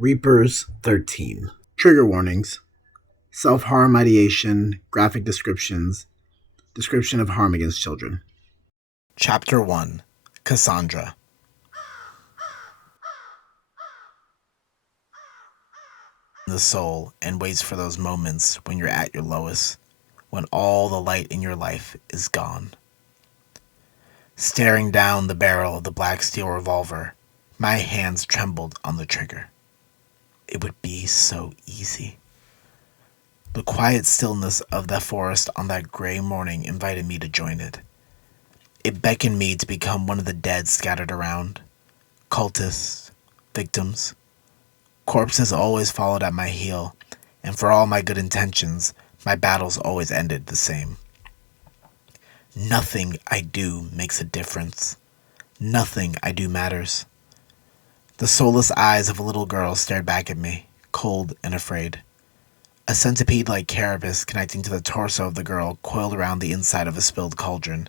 Reapers 13. Trigger warnings. Self-harm ideation, graphic descriptions, description of harm against children. Chapter 1. Cassandra. The soul and waits for those moments when you're at your lowest, when all the light in your life is gone. Staring down the barrel of the black steel revolver, my hands trembled on the trigger. It would be so easy. The quiet stillness of the forest on that gray morning invited me to join it. It beckoned me to become one of the dead scattered around. Cultists, victims. Corpses always followed at my heel, and for all my good intentions, my battles always ended the same. Nothing I do makes a difference. Nothing I do matters. The soulless eyes of a little girl stared back at me, cold and afraid. A centipede-like carapace connecting to the torso of the girl coiled around the inside of a spilled cauldron.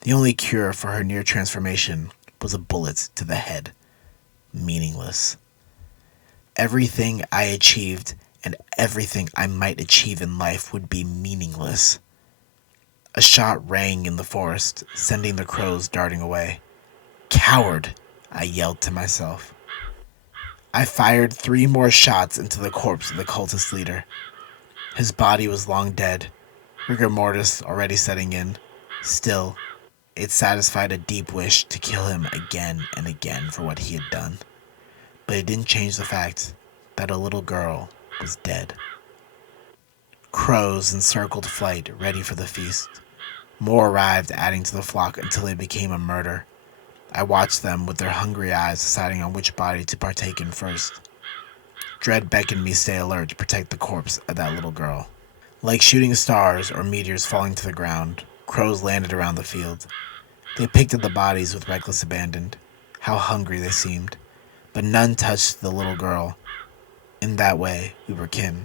The only cure for her near transformation was a bullet to the head. Meaningless. Everything I achieved and everything I might achieve in life would be meaningless. A shot rang in the forest, sending the crows darting away. Coward, I yelled to myself. I fired 3 more shots into the corpse of the cultist leader. His body was long dead, rigor mortis already setting in. Still, it satisfied a deep wish to kill him again and again for what he had done. But it didn't change the fact that a little girl was dead. Crows encircled flight, ready for the feast. More arrived, adding to the flock until it became a murder. I watched them with their hungry eyes, deciding on which body to partake in first. Dread beckoned me stay alert to protect the corpse of that little girl. Like shooting stars or meteors falling to the ground, crows landed around the field. They picked at the bodies with reckless abandon. How hungry they seemed. But none touched the little girl. In that way, we were kin.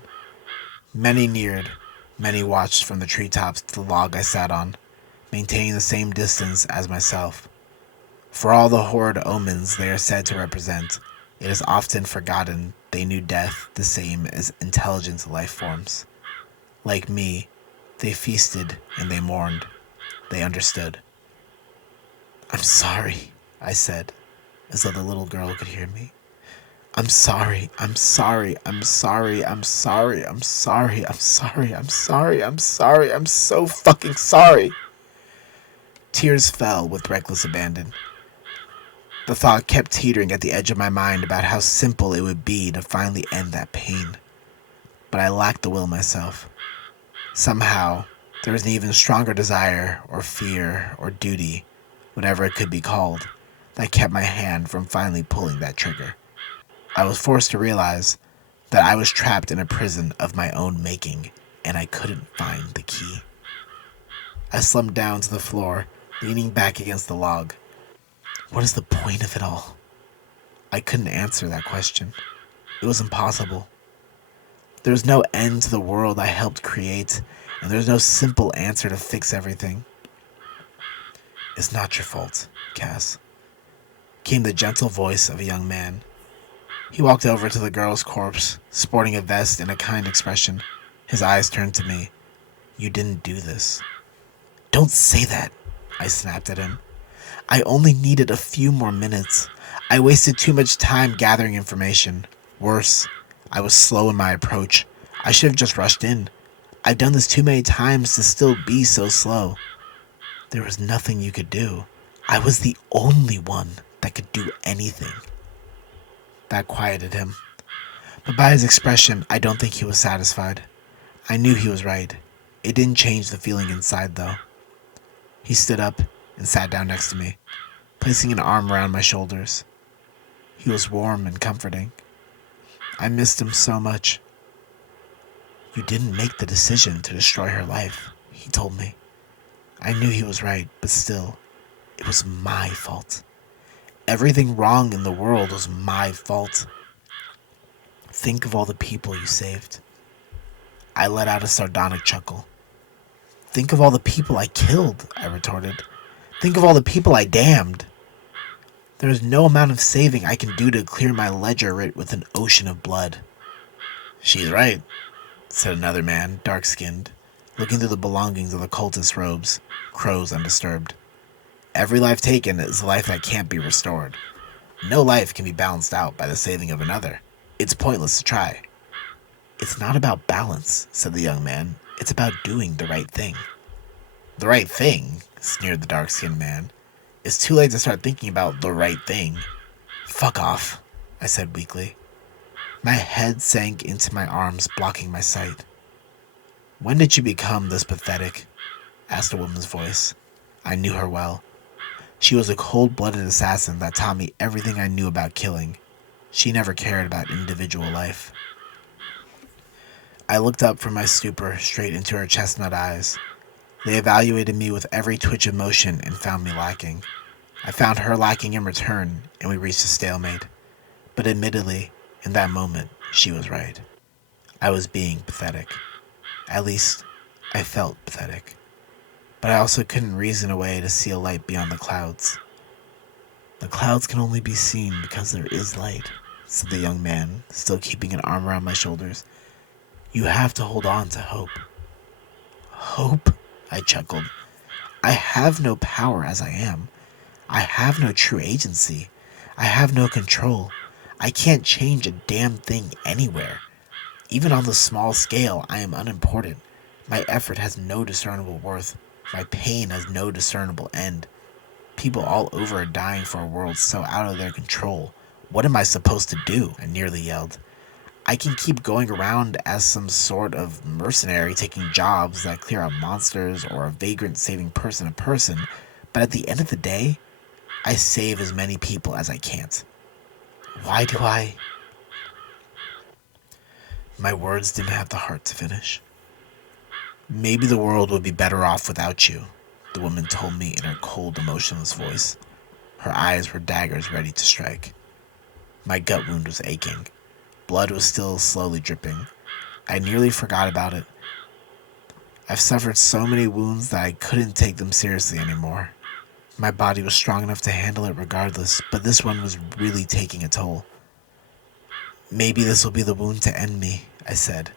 Many neared, many watched from the treetops to the log I sat on, maintaining the same distance as myself. For all the horrid omens they are said to represent, it is often forgotten they knew death the same as intelligent life forms. Like me, they feasted and they mourned. They understood. "I'm sorry," I said, as though the little girl could hear me. I'm sorry, I'm sorry, I'm sorry, I'm sorry, I'm sorry, I'm sorry, I'm sorry, I'm sorry, I'm so fucking sorry." Tears fell with reckless abandon. The thought kept teetering at the edge of my mind about how simple it would be to finally end that pain. But I lacked the will myself. Somehow, there was an even stronger desire, or fear, or duty, whatever it could be called, that kept my hand from finally pulling that trigger. I was forced to realize that I was trapped in a prison of my own making, and I couldn't find the key. I slumped down to the floor, leaning back against the log. What is the point of it all? I couldn't answer that question. It was impossible. There was no end to the world I helped create, and there was no simple answer to fix everything. "It's not your fault, Cass," came the gentle voice of a young man. He walked over to the girl's corpse, sporting a vest and a kind expression. His eyes turned to me. "You didn't do this." "Don't say that," I snapped at him. "I only needed a few more minutes. I wasted too much time gathering information. Worse, I was slow in my approach. I should have just rushed in. I've done this too many times to still be so slow. There was nothing you could do. I was the only one that could do anything." That quieted him. But by his expression, I don't think he was satisfied. I knew he was right. It didn't change the feeling inside, though. He stood up and sat down next to me, placing an arm around my shoulders. He was warm and comforting. I missed him so much. "You didn't make the decision to destroy her life," he told me. I knew he was right, but still, it was my fault. Everything wrong in the world was my fault. "Think of all the people you saved." I let out a sardonic chuckle. "Think of all the people I killed," I retorted. "Think of all the people I damned." There is no amount of saving I can do to clear my ledger writ with an ocean of blood. She's right, said another man, dark-skinned, looking through the belongings of the cultist robes, crows undisturbed. Every life taken is a life that can't be restored. No life can be balanced out by the saving of another. It's pointless to try. It's not about balance, said the young man. It's about doing the right thing. The right thing, sneered the dark-skinned man. It's too late to start thinking about the right thing. Fuck off, I said weakly. My head sank into my arms, blocking my sight. When did you become this pathetic? Asked a woman's voice. I knew her well. She was a cold-blooded assassin that taught me everything I knew about killing. She never cared about individual life. I looked up from my stupor straight into her chestnut eyes. They evaluated me with every twitch of motion and found me lacking. I found her lacking in return, and we reached a stalemate. But admittedly, in that moment, she was right. I was being pathetic. At least, I felt pathetic. But I also couldn't reason a way to see a light beyond the clouds. The clouds can only be seen because there is light, said the young man, still keeping an arm around my shoulders. You have to hold on to hope. Hope? I chuckled. I have no power as I am. I have no true agency. I have no control. I can't change a damn thing anywhere. Even on the small scale, I am unimportant. My effort has no discernible worth. My pain has no discernible end. People all over are dying for a world so out of their control. What am I supposed to do? I nearly yelled. I can keep going around as some sort of mercenary taking jobs that clear out monsters or a vagrant saving person to person, but at the end of the day, I save as many people as I can't. Why do I? My words didn't have the heart to finish. Maybe the world would be better off without you, the woman told me in her cold, emotionless voice. Her eyes were daggers ready to strike. My gut wound was aching. Blood was still slowly dripping. I nearly forgot about it. I've suffered so many wounds that I couldn't take them seriously anymore. My body was strong enough to handle it regardless, but this one was really taking a toll. Maybe this will be the wound to end me, I said.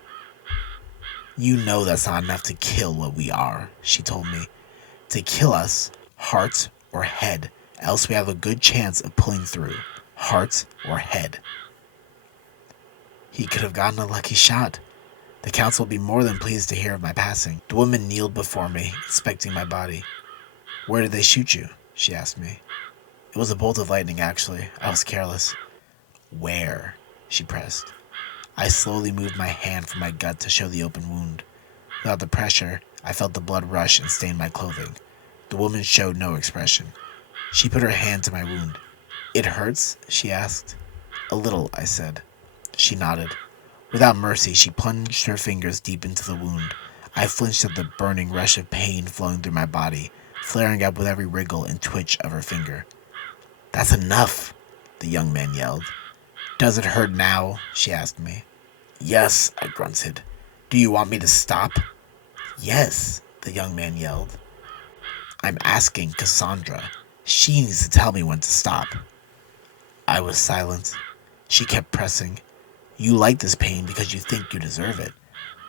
You know that's not enough to kill what we are, she told me. To kill us, heart or head, else we have a good chance of pulling through. Heart or head. He could have gotten a lucky shot. The council will be more than pleased to hear of my passing. The woman kneeled before me, inspecting my body. Where did they shoot you? She asked me. It was a bolt of lightning, actually. I was careless. Where? She pressed. I slowly moved my hand from my gut to show the open wound. Without the pressure, I felt the blood rush and stain my clothing. The woman showed no expression. She put her hand to my wound. It hurts? She asked. A little, I said. She nodded. Without mercy, she plunged her fingers deep into the wound. I flinched at the burning rush of pain flowing through my body, flaring up with every wriggle and twitch of her finger. That's enough, the young man yelled. Does it hurt now? She asked me. Yes, I grunted. Do you want me to stop? Yes, the young man yelled. I'm asking Cassandra. She needs to tell me when to stop. I was silent. She kept pressing. You like this pain because you think you deserve it.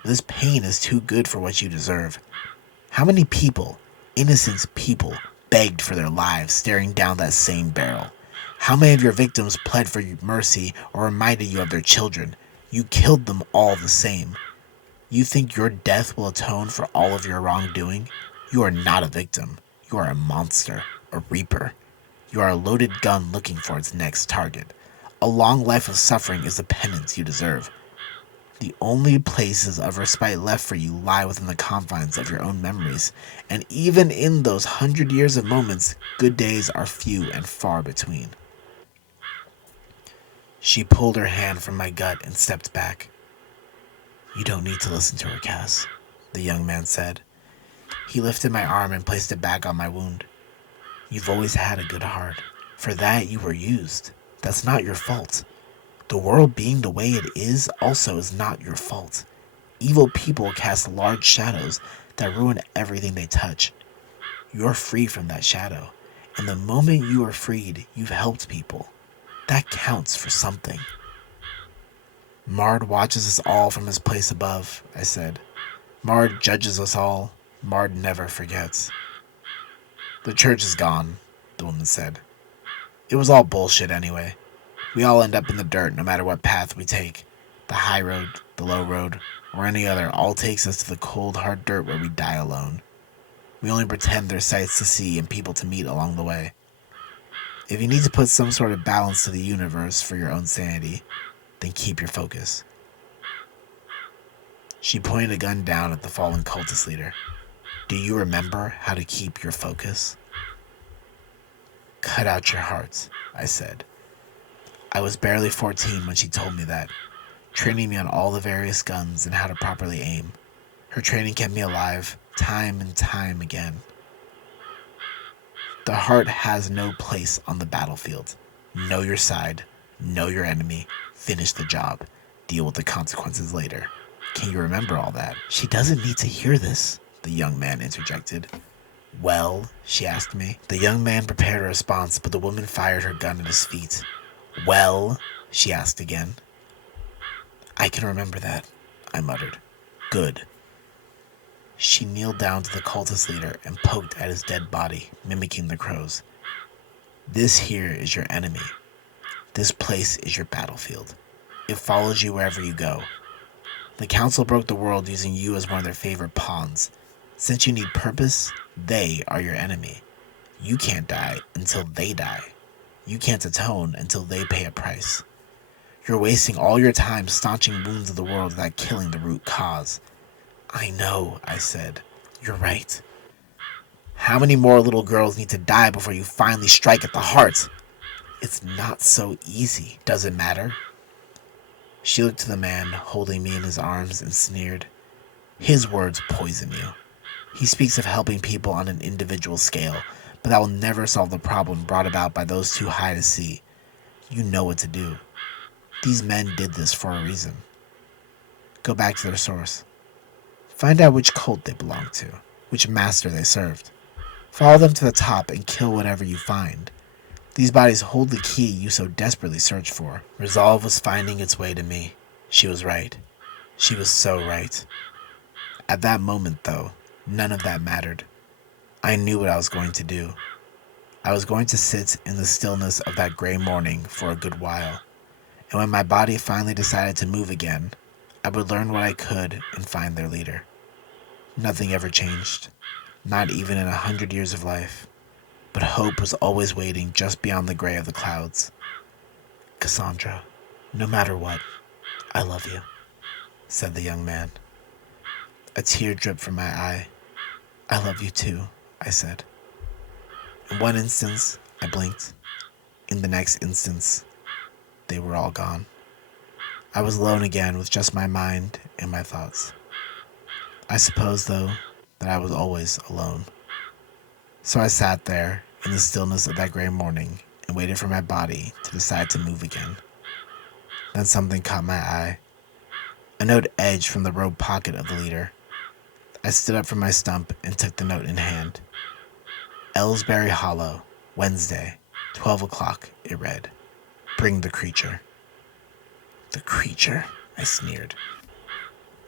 This pain is too good for what you deserve. How many people, innocent people, begged for their lives staring down that same barrel? How many of your victims pled for mercy or reminded you of their children? You killed them all the same. You think your death will atone for all of your wrongdoing? You are not a victim. You are a monster, a reaper. You are a loaded gun looking for its next target. A long life of suffering is the penance you deserve. The only places of respite left for you lie within the confines of your own memories, and even in those 100 years of moments, good days are few and far between. She pulled her hand from my gut and stepped back. You don't need to listen to her, Cass, the young man said. He lifted my arm and placed it back on my wound. You've always had a good heart. For that, you were used. That's not your fault. The world being the way it is also is not your fault. Evil people cast large shadows that ruin everything they touch. You're free from that shadow. And the moment you are freed, you've helped people. That counts for something. Mard watches us all from his place above, I said. Mard judges us all. Mard never forgets. The church is gone, the woman said. It was all bullshit anyway. We all end up in the dirt no matter what path we take. The high road, the low road, or any other all takes us to the cold, hard dirt where we die alone. We only pretend there's sights to see and people to meet along the way. If you need to put some sort of balance to the universe for your own sanity, then keep your focus. She pointed a gun down at the fallen cultist leader. Do you remember how to keep your focus? Cut out your hearts, I said. I was barely 14 when she told me that, training me on all the various guns and how to properly aim. Her training kept me alive, time and time again. The heart has no place on the battlefield. Know your side, know your enemy, finish the job, deal with the consequences later. Can you remember all that? She doesn't need to hear this, the young man interjected. Well, she asked me. The young man prepared a response, but the woman fired her gun at his feet. Well, she asked again. I can remember that, I muttered. Good. She kneeled down to the cultist leader and poked at his dead body, mimicking the crows. This here is your enemy. This place is your battlefield. It follows you wherever you go. The council broke the world using you as one of their favorite pawns. Since you need purpose, they are your enemy. You can't die until they die. You can't atone until they pay a price. You're wasting all your time staunching wounds of the world without killing the root cause. I know, I said. You're right. How many more little girls need to die before you finally strike at the heart? It's not so easy. Does it matter? She looked to the man holding me in his arms and sneered. His words poison you. He speaks of helping people on an individual scale, but that will never solve the problem brought about by those too high to see. You know what to do. These men did this for a reason. Go back to their source. Find out which cult they belong to, which master they served. Follow them to the top and kill whatever you find. These bodies hold the key you so desperately search for. Resolve was finding its way to me. She was right. She was so right. At that moment, though, none of that mattered. I knew what I was going to do. I was going to sit in the stillness of that gray morning for a good while, and when my body finally decided to move again, I would learn what I could and find their leader. Nothing ever changed, not even in 100 years of life, but hope was always waiting just beyond the gray of the clouds. Cassandra, no matter what, I love you, said the young man. A tear dripped from my eye. I love you too, I said. In one instance, I blinked. In the next instance, they were all gone. I was alone again with just my mind and my thoughts. I suppose, though, that I was always alone. So I sat there in the stillness of that gray morning and waited for my body to decide to move again. Then something caught my eye. A note edged from the robe pocket of the leader. I stood up from my stump and took the note in hand. Ellsbury Hollow, Wednesday, 12 o'clock, it read. Bring the creature. The creature? I sneered.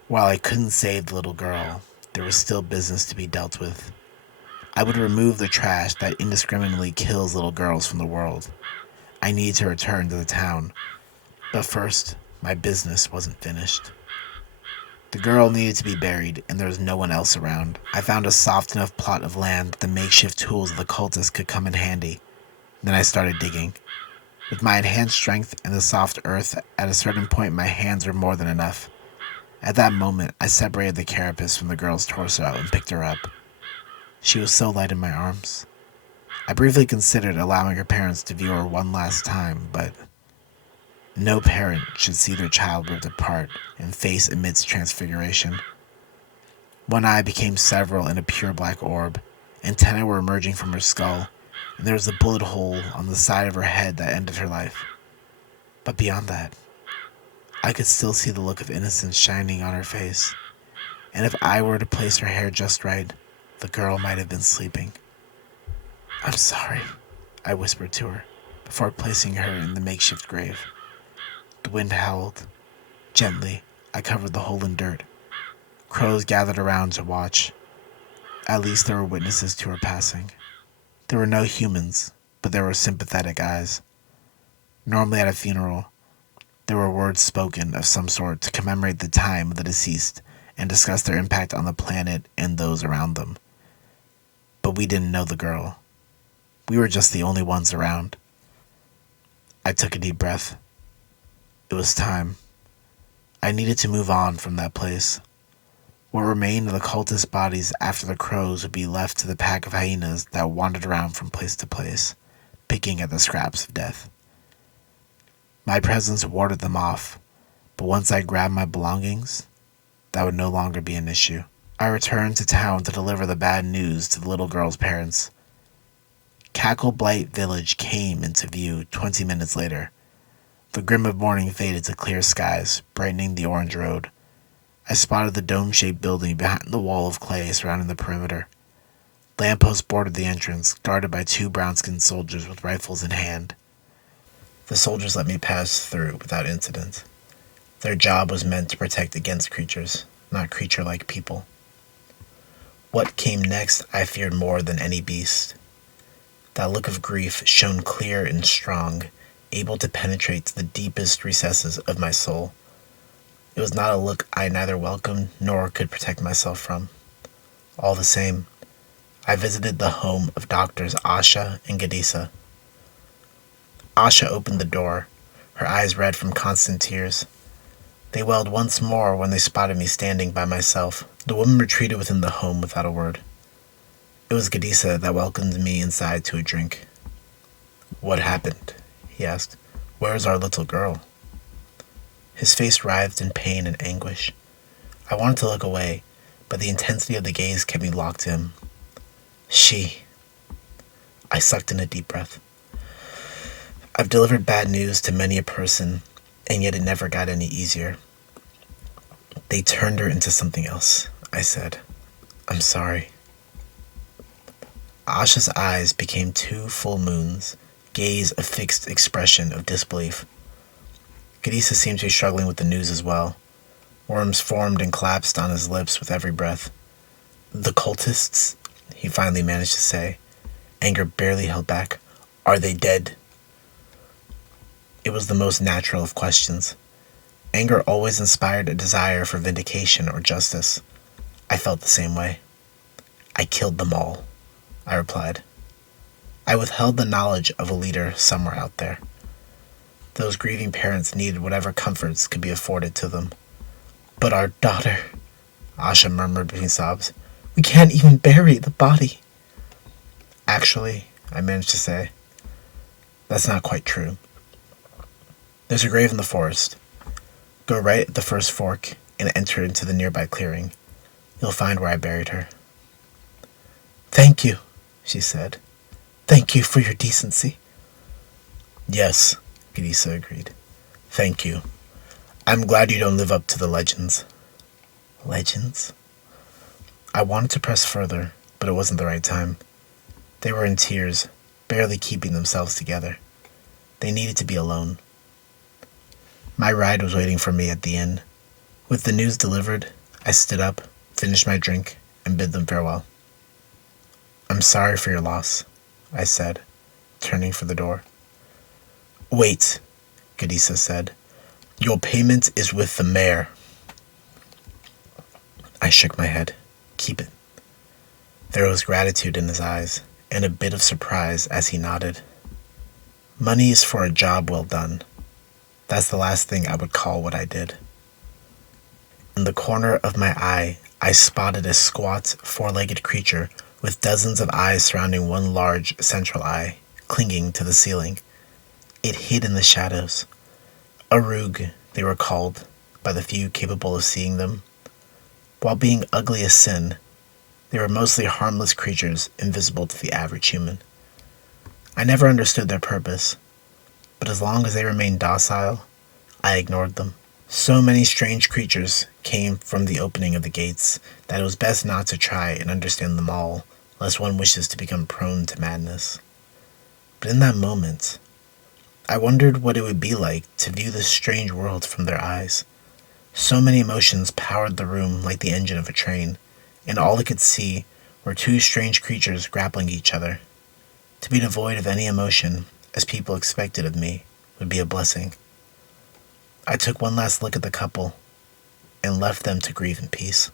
While I couldn't save the little girl, there was still business to be dealt with. I would remove the trash that indiscriminately kills little girls from the world. I needed to return to the town. But first, my business wasn't finished. The girl needed to be buried, and there was no one else around. I found a soft enough plot of land that the makeshift tools of the cultists could come in handy. Then I started digging. With my enhanced strength and the soft earth, at a certain point my hands were more than enough. At that moment, I separated the carapace from the girl's torso and picked her up. She was so light in my arms. I briefly considered allowing her parents to view her one last time, but no parent should see their child ripped apart and face amidst transfiguration. One eye became several in a pure black orb, antennae were emerging from her skull, and there was a bullet hole on the side of her head that ended her life. But beyond that, I could still see the look of innocence shining on her face, and if I were to place her hair just right, the girl might have been sleeping. I'm sorry, I whispered to her, before placing her in the makeshift grave. The wind howled. Gently, I covered the hole in dirt. Crows gathered around to watch. At least there were witnesses to her passing. There were no humans, but there were sympathetic eyes. Normally at a funeral, there were words spoken of some sort to commemorate the time of the deceased and discuss their impact on the planet and those around them. But we didn't know the girl. We were just the only ones around. I took a deep breath. It was time. I needed to move on from that place. What remained of the cultist bodies after the crows would be left to the pack of hyenas that wandered around from place to place, picking at the scraps of death. My presence warded them off, but once I grabbed my belongings, that would no longer be an issue. I returned to town to deliver the bad news to the little girl's parents. Cackleblight Village came into view 20 minutes later. The grim of morning faded to clear skies, brightening the orange road. I spotted the dome-shaped building behind the wall of clay surrounding the perimeter. Lampposts bordered the entrance, guarded by 2 brown-skinned soldiers with rifles in hand. The soldiers let me pass through without incident. Their job was meant to protect against creatures, not creature-like people. What came next I feared more than any beast. That look of grief shone clear and strong, able to penetrate to the deepest recesses of my soul. It was not a look I neither welcomed nor could protect myself from. All the same, I visited the home of doctors Asha and Gadisa. Asha opened the door, her eyes red from constant tears. They welled once more when they spotted me standing by myself. The woman retreated within the home without a word. It was Gadisa that welcomed me inside to a drink. "What happened?" he asked. "Where's our little girl?" His face writhed in pain and anguish. I wanted to look away, but the intensity of the gaze kept me locked to him. I sucked in a deep breath. I've delivered bad news to many a person, and yet it never got any easier. "They turned her into something else," I said. "I'm sorry." Asha's eyes became 2 full moons, gaze a fixed expression of disbelief. Gadisa seemed to be struggling with the news as well. Worms formed and collapsed on his lips with every breath. "The cultists," he finally managed to say, anger barely held back. "Are they dead?" It was the most natural of questions. Anger always inspired a desire for vindication or justice. I felt the same way. "I killed them all," I replied. I withheld the knowledge of a leader somewhere out there. Those grieving parents needed whatever comforts could be afforded to them. "But our daughter," Asha murmured between sobs. "We can't even bury the body." "Actually," I managed to say, "that's not quite true. There's a grave in the forest. Go right at the first fork and enter into the nearby clearing. You'll find where I buried her." "Thank you," she said. "Thank you for your decency." "Yes," Gadisa agreed. "Thank you. I'm glad you don't live up to the legends." "Legends?" I wanted to press further, but it wasn't the right time. They were in tears, barely keeping themselves together. They needed to be alone. My ride was waiting for me at the inn. With the news delivered, I stood up, finished my drink, and bid them farewell. "I'm sorry for your loss," I said, turning for the door. "Wait," Gadisa said. "Your payment is with the mayor." I shook my head. "Keep it." There was gratitude in his eyes, and a bit of surprise as he nodded. "Money is for a job well done. That's the last thing I would call what I did." In the corner of my eye, I spotted a squat, 4-legged creature with dozens of eyes surrounding one large central eye, clinging to the ceiling. It hid in the shadows. Arug, they were called, by the few capable of seeing them. While being ugly as sin, they were mostly harmless creatures invisible to the average human. I never understood their purpose, but as long as they remained docile, I ignored them. So many strange creatures came from the opening of the gates that it was best not to try and understand them all, lest one wishes to become prone to madness. But in that moment, I wondered what it would be like to view this strange world from their eyes. So many emotions powered the room like the engine of a train, and all I could see were two strange creatures grappling each other. To be devoid of any emotion, as people expected of me, would be a blessing. I took one last look at the couple and left them to grieve in peace.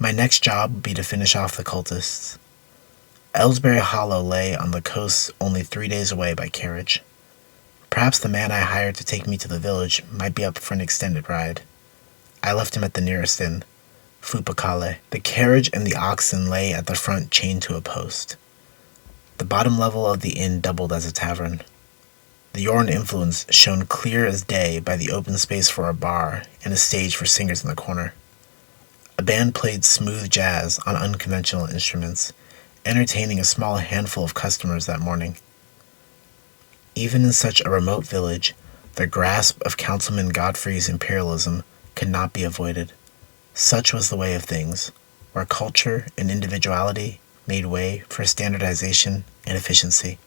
My next job would be to finish off the cultists. Ellsbury Hollow lay on the coast only 3 days away by carriage. Perhaps the man I hired to take me to the village might be up for an extended ride. I left him at the nearest inn, Fupakale. The carriage and the oxen lay at the front chained to a post. The bottom level of the inn doubled as a tavern. The Yorn influence shone clear as day by the open space for a bar and a stage for singers in the corner. A band played smooth jazz on unconventional instruments, entertaining a small handful of customers that morning. Even in such a remote village, the grasp of Councilman Godfrey's imperialism could not be avoided. Such was the way of things, where culture and individuality made way for standardization and efficiency.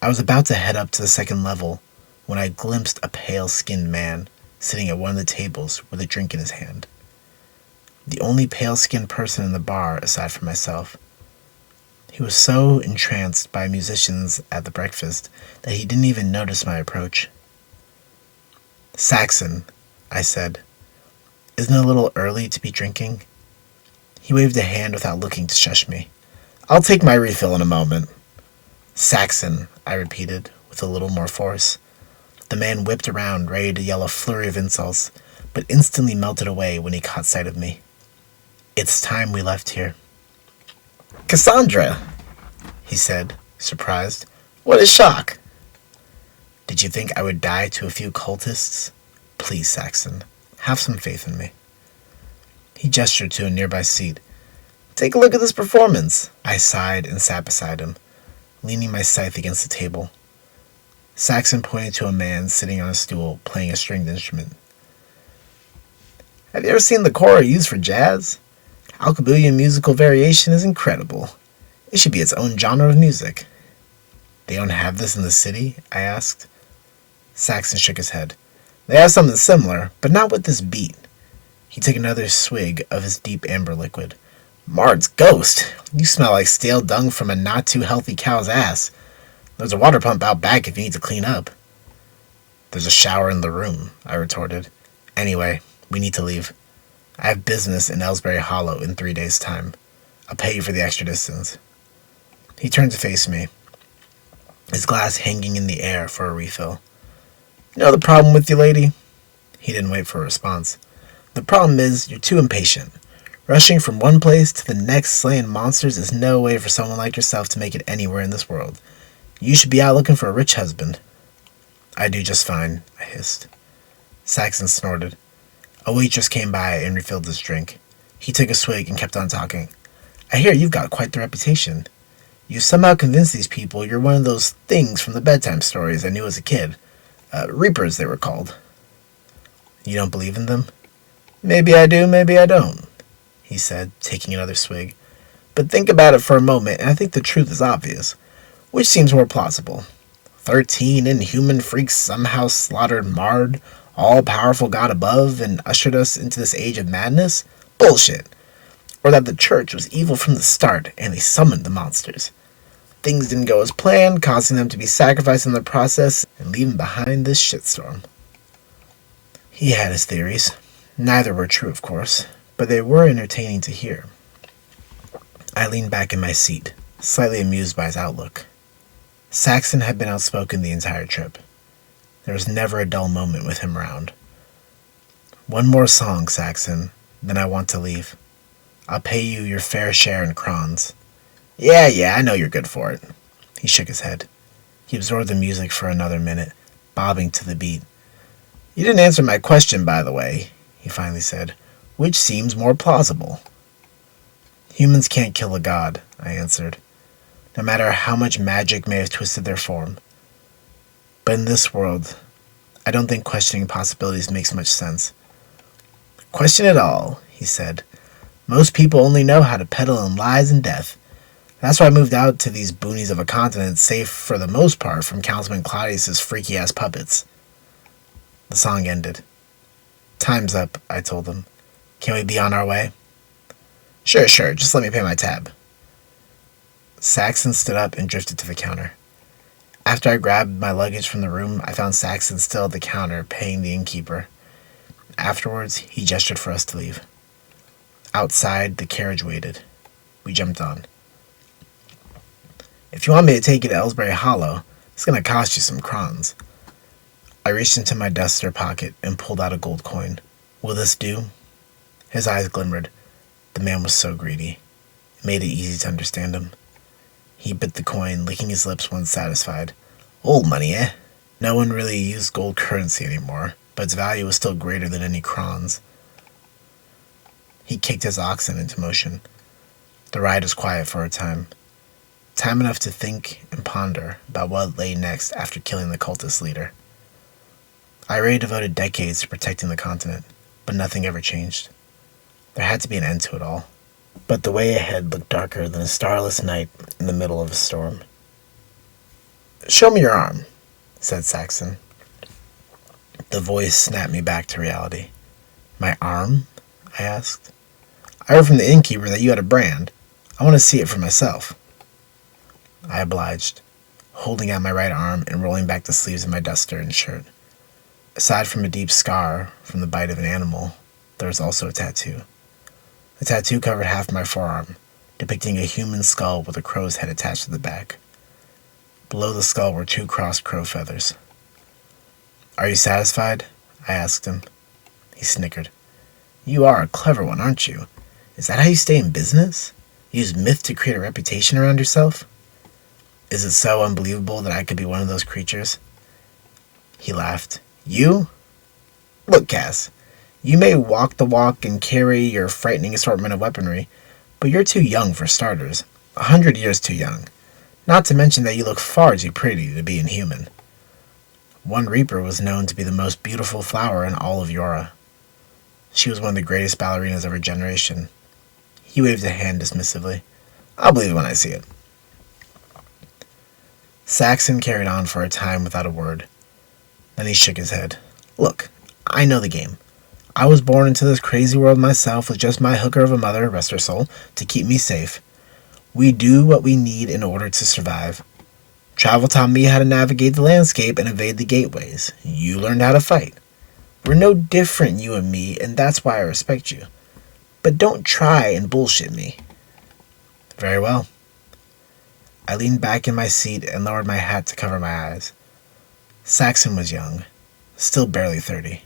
I was about to head up to the second level when I glimpsed a pale-skinned man sitting at one of the tables with a drink in his hand. The only pale-skinned person in the bar aside from myself. He was so entranced by musicians at the breakfast that he didn't even notice my approach. "Saxon," I said, "isn't it a little early to be drinking?" He waved a hand without looking to shush me. "I'll take my refill in a moment." "Saxon," I repeated, with a little more force. The man whipped around, ready to yell a flurry of insults, but instantly melted away when he caught sight of me. "It's time we left here." "Cassandra," he said, surprised. "What a shock." "Did you think I would die to a few cultists? Please, Saxon, have some faith in me." He gestured to a nearby seat. "Take a look at this performance." I sighed and sat beside him, leaning my scythe against the table. Saxon pointed to a man sitting on a stool playing a stringed instrument. "Have you ever seen the kora used for jazz? Alkebulian musical variation is incredible. It should be its own genre of music." "They don't have this in the city?" I asked. Saxon shook his head. "They have something similar, but not with this beat." He took another swig of his deep amber liquid. "Mard's ghost! You smell like stale dung from a not-too-healthy cow's ass. There's a water pump out back if you need to clean up." "There's a shower in the room," I retorted. "Anyway, we need to leave. I have business in Ellsbury Hollow in 3 days' time. I'll pay you for the extra distance." He turned to face me, his glass hanging in the air for a refill. "You know the problem with you, lady?" He didn't wait for a response. "The problem is you're too impatient. Rushing from one place to the next slaying monsters is no way for someone like yourself to make it anywhere in this world. You should be out looking for a rich husband." "I do just fine," I hissed. Saxon snorted. A waitress came by and refilled his drink. He took a swig and kept on talking. "I hear you've got quite the reputation. You somehow convinced these people you're one of those things from the bedtime stories I knew as a kid. Reapers, they were called." "You don't believe in them?" "Maybe I do, maybe I don't," he said, taking another swig. "But think about it for a moment, and I think the truth is obvious. Which seems more plausible? 13 inhuman freaks somehow slaughtered Mard, all-powerful God above, and ushered us into this age of madness? Bullshit. Or that the church was evil from the start, and they summoned the monsters. Things didn't go as planned, causing them to be sacrificed in the process, and leaving behind this shitstorm." He had his theories. Neither were true, of course, but they were entertaining to hear. I leaned back in my seat, slightly amused by his outlook. Saxon had been outspoken the entire trip. There was never a dull moment with him around. "One more song, Saxon, then I want to leave. I'll pay you your fair share in crons." Yeah, I know you're good for it." He shook his head. He absorbed the music for another minute, bobbing to the beat. "You didn't answer my question, by the way," he finally said. "Which seems more plausible?" "Humans can't kill a god," I answered, "no matter how much magic may have twisted their form. But in this world, I don't think questioning possibilities makes much sense." "Question it all," he said. Most people only know how to peddle in lies and death. That's why I moved out to these boonies of a continent safe for the most part from Councilman Claudius's freaky-ass puppets. The song ended. Time's up, I told him. Can we be on our way? Sure, just let me pay my tab. Saxon stood up and drifted to the counter. After I grabbed my luggage from the room, I found Saxon still at the counter paying the innkeeper. Afterwards, he gestured for us to leave. Outside, the carriage waited. We jumped on. If you want me to take you to Ellsbury Hollow, it's going to cost you some crowns. I reached into my duster pocket and pulled out a gold coin. Will this do? His eyes glimmered. The man was so greedy. It made it easy to understand him. He bit the coin, licking his lips once satisfied. Old money, eh? No one really used gold currency anymore, but its value was still greater than any crowns. He kicked his oxen into motion. The ride was quiet for a time. Time enough to think and ponder about what lay next after killing the cultist leader. I already devoted decades to protecting the continent, but nothing ever changed. There had to be an end to it all. But the way ahead looked darker than a starless night in the middle of a storm. Show me your arm, said Saxon. The voice snapped me back to reality. My arm? I asked. I heard from the innkeeper that you had a brand. I want to see it for myself. I obliged, holding out my right arm and rolling back the sleeves of my duster and shirt. Aside from a deep scar from the bite of an animal, there was also a tattoo. The tattoo covered half my forearm, depicting a human skull with a crow's head attached to the back. Below the skull were 2 crossed crow feathers. Are you satisfied? I asked him. He snickered. You are a clever one, aren't you? Is that how you stay in business? Use myth to create a reputation around yourself? Is it so unbelievable that I could be one of those creatures? He laughed. You? Look, Cass, you may walk the walk and carry your frightening assortment of weaponry, but you're too young for starters. 100 years too young. Not to mention that you look far too pretty to be inhuman. One Reaper was known to be the most beautiful flower in all of Yora. She was one of the greatest ballerinas of her generation. He waved a hand dismissively. I'll believe it when I see it. Saxon carried on for a time without a word. Then he shook his head. Look, I know the game. I was born into this crazy world myself with just my hooker of a mother, rest her soul, to keep me safe. We do what we need in order to survive. Travel taught me how to navigate the landscape and evade the gateways. You learned how to fight. We're no different, you and me, and that's why I respect you. But don't try and bullshit me. Very well. I leaned back in my seat and lowered my hat to cover my eyes. Saxon was young, still barely 30.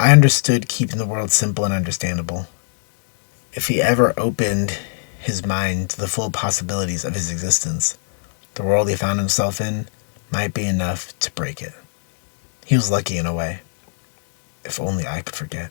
I understood keeping the world simple and understandable. If he ever opened his mind to the full possibilities of his existence, the world he found himself in might be enough to break it. He was lucky in a way. If only I could forget.